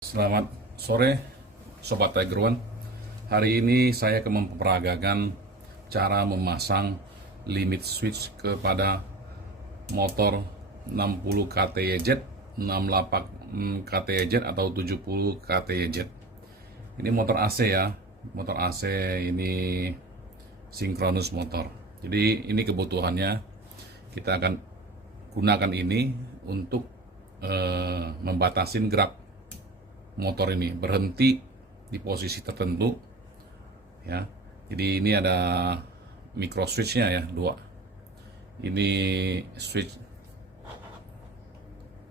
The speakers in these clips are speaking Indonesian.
Selamat sore Sobat Tiger One. Hari ini saya akan memperagakan cara memasang limit switch kepada motor 60 KTYZ, 68 KTYZ atau 70 KTYZ. Ini motor AC ya. Motor AC ini sinkronus motor. Jadi ini kebutuhannya. Kita akan gunakan ini untuk membatasin gerak motor ini berhenti di posisi tertentu ya. Jadi ini ada micro switchnya ya, dua. Ini switch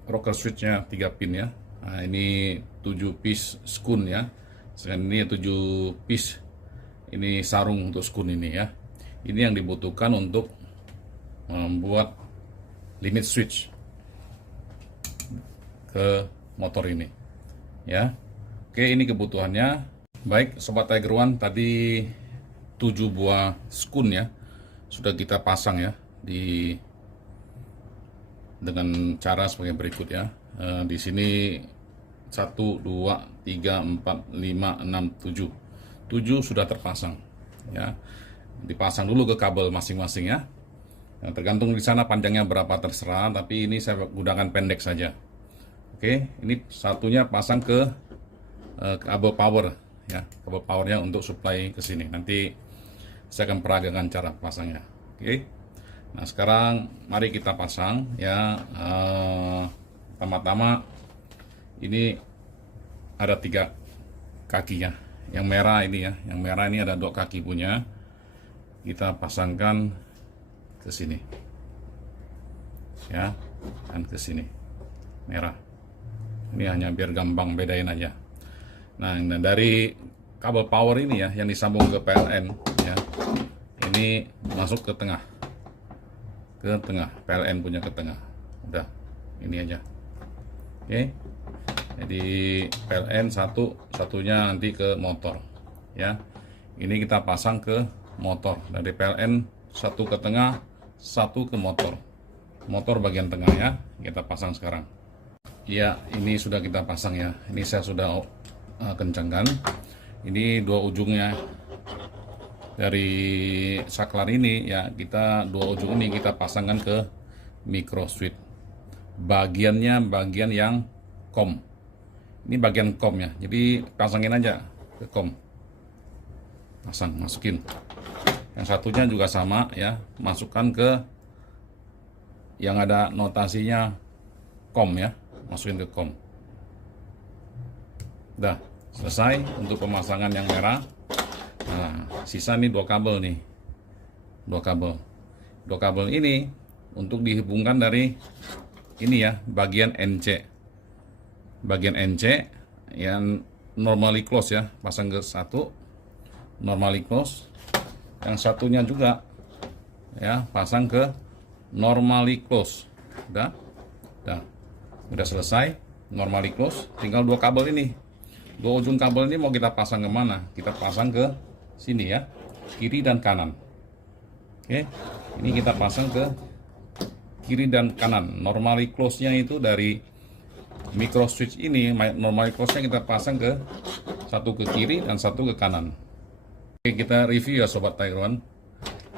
rocker switchnya 3 pin ya. Nah, ini 7 piece skun ya. Selain ini 7 piece ini sarung untuk skun ini ya. Ini yang dibutuhkan untuk membuat limit switch ke motor ini ya. Oke, ini kebutuhannya. Baik Sobat Tiger One, tadi 7 buah skun ya sudah kita pasang ya dengan cara sebagai berikut ya. Di sini 1 2 3 4 5 6 7 sudah terpasang ya. Dipasang dulu ke kabel masing-masing ya. Nah, tergantung di sana panjangnya berapa terserah, tapi ini saya gunakan pendek saja. Oke, ini satunya pasang ke kabel power ya, kabel powernya untuk supply ke sini. Nanti saya akan peragakan cara pasangnya. Oke, nah sekarang mari kita pasang ya. Pertama-tama ini ada 3 kakinya. Yang merah ini ya, yang merah ini ada 2 kaki punya. Kita pasangkan ke sini ya, dan ke sini merah. Ini hanya biar gampang bedain aja. Nah, dari kabel power ini ya yang disambung ke PLN ya, ini masuk ke tengah, PLN punya ke tengah. Udah, ini aja. Oke, jadi PLN satunya nanti ke motor ya. Ini kita pasang ke motor. Dari PLN satu ke tengah, satu ke motor bagian tengah ya. Kita pasang sekarang ya. Ini sudah kita pasang ya. Ini saya sudah kencangkan. Ini 2 ujungnya dari saklar ini ya. Kita 2 ujung ini kita pasangkan ke micro switch. Bagian yang COM. Ini bagian COM ya. Jadi pasangin aja ke COM. Masukin. Yang satunya juga sama ya. Masukkan ke yang ada notasinya COM ya. Masukin ke COM. Udah selesai untuk pemasangan yang merah. Nah, sisa nih 2 kabel nih. 2 kabel ini untuk dihubungkan dari ini ya, bagian NC. Bagian NC yang normally close ya, pasang ke satu normally close. Yang satunya juga ya, pasang ke normally close. Udah selesai normally close, tinggal 2 kabel ini. 2 ujung kabel ini mau kita pasang kemana? Kita pasang ke sini ya, kiri dan kanan. Oke, ini kita pasang ke kiri dan kanan. Normally close-nya itu dari micro switch ini, normally close-nya kita pasang ke satu ke kiri dan satu ke kanan. Oke, kita review ya Sobat Tiger One.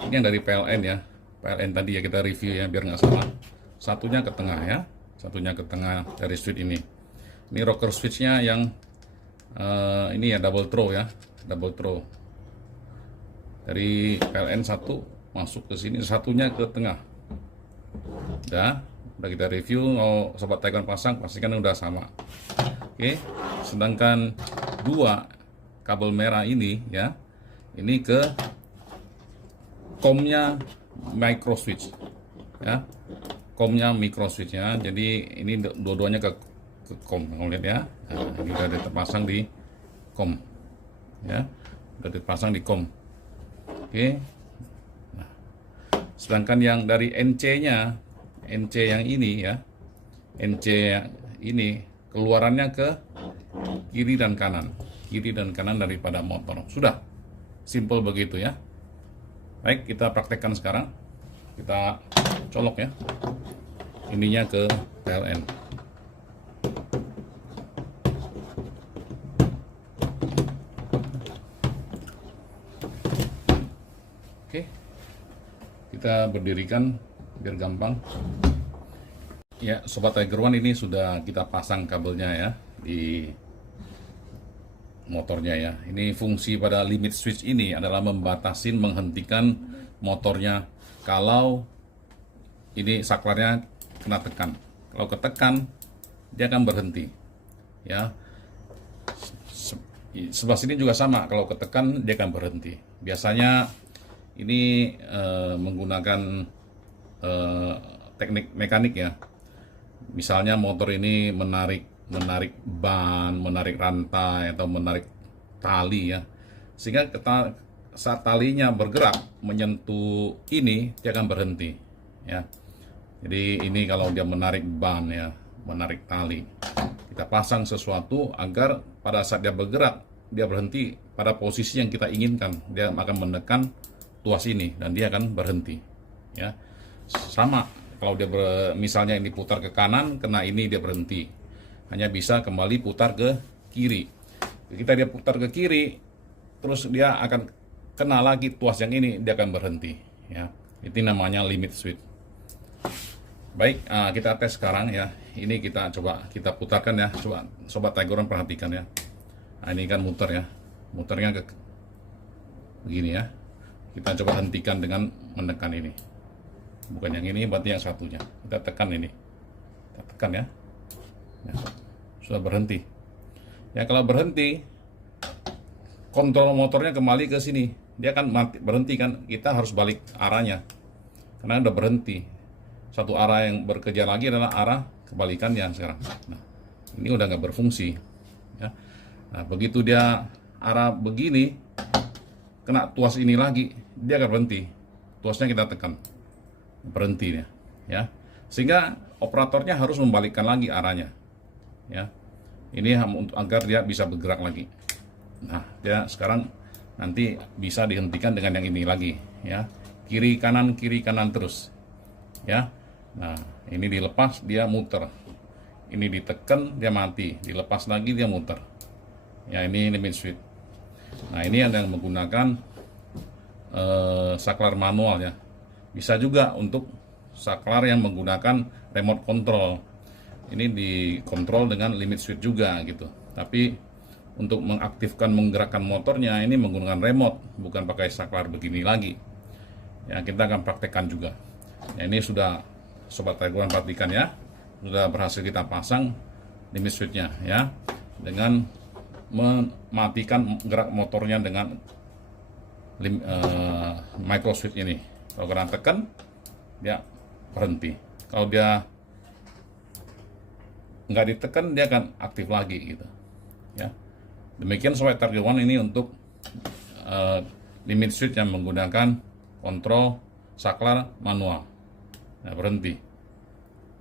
Ini yang dari PLN ya. PLN tadi ya kita review ya biar nggak salah. Satunya ke tengah ya. Satunya ke tengah dari switch ini. Ini rocker switch-nya yang ini ya, double throw ya. Double throw. Dari PLN satu masuk ke sini, satunya ke tengah. Udah kita review. Mau Sobat Tiger One pasang, pastikan udah sama. Oke. Sedangkan 2 kabel merah ini ya, ini ke COM-nya micro switch ya. COM-nya micro switch-nya. Jadi ini dua-duanya ke COM. Kamu lihat ya. Nah, ini udah terpasang di COM ya. Udah dipasang di COM. Oke. Nah, sedangkan yang dari NC-nya, NC yang ini ya, NC ini keluarannya ke kiri dan kanan daripada motor. Sudah simple begitu ya. Baik, kita praktekkan sekarang. Kita colok ya ininya ke PLN. kita berdirikan biar gampang. Ya, Sobat Tiger One, ini sudah kita pasang kabelnya ya di motornya ya. Ini fungsi pada limit switch ini adalah membatasin, menghentikan motornya kalau ini saklarnya kena tekan. Kalau ketekan, dia akan berhenti. Ya, sebelah sini juga sama. Kalau ketekan, dia akan berhenti. Biasanya ini menggunakan teknik mekanik ya. Misalnya motor ini menarik ban, menarik rantai atau menarik tali ya, sehingga saat talinya bergerak menyentuh ini, dia akan berhenti ya. Jadi ini kalau dia menarik ban ya, menarik tali, kita pasang sesuatu agar pada saat dia bergerak, dia berhenti pada posisi yang kita inginkan. Dia akan menekan tuas ini dan dia akan berhenti ya. Sama kalau dia misalnya ini putar ke kanan, kena ini dia berhenti. Hanya bisa kembali putar ke kiri. Kita dia putar ke kiri, terus dia akan kena lagi tuas yang ini, dia akan berhenti. Ya, itu namanya limit switch. Baik, kita tes sekarang ya. Ini kita coba kita putarkan ya. Coba Sobat Tiger One perhatikan ya. Nah, ini kan muter ya, muternya ke begini ya. Kita coba hentikan dengan menekan ini. Bukan yang ini, berarti yang satunya. Kita tekan ini. Kita tekan ya. Ya, sudah berhenti. Ya, kalau berhenti, kontrol motornya kembali ke sini. Dia akan berhenti kan. Kita harus balik arahnya. Karena udah berhenti. Satu arah yang bekerja lagi adalah arah kebalikannya sekarang. Nah, ini udah nggak berfungsi. Ya. Nah, begitu dia arah begini, kena tuas ini lagi, dia akan berhenti. Tuasnya kita tekan. Berhenti ya, sehingga operatornya harus membalikkan lagi arahnya ya, ini agar dia bisa bergerak lagi. Nah, dia sekarang nanti bisa dihentikan dengan yang ini lagi ya, kiri kanan terus ya. Nah, ini dilepas dia muter, ini ditekan dia mati, dilepas lagi dia muter ya. Ini limit switch. Nah, ini ada yang menggunakan saklar manual ya. Bisa juga untuk saklar yang menggunakan remote control. Ini dikontrol dengan limit switch juga gitu. Tapi untuk mengaktifkan, menggerakkan motornya ini menggunakan remote, bukan pakai saklar begini lagi. Ya, kita akan praktekkan juga. Ya, ini sudah Sobat Tiger One perhatikan ya. Sudah berhasil kita pasang limit switchnya ya. Dengan mematikan gerak motornya dengan micro switch ini. Kalau kena tekan, dia berhenti. Kalau dia nggak ditekan, dia akan aktif lagi gitu. Ya, demikian Sobat Tiger One ini untuk limit switch yang menggunakan kontrol saklar manual. Nah, berhenti.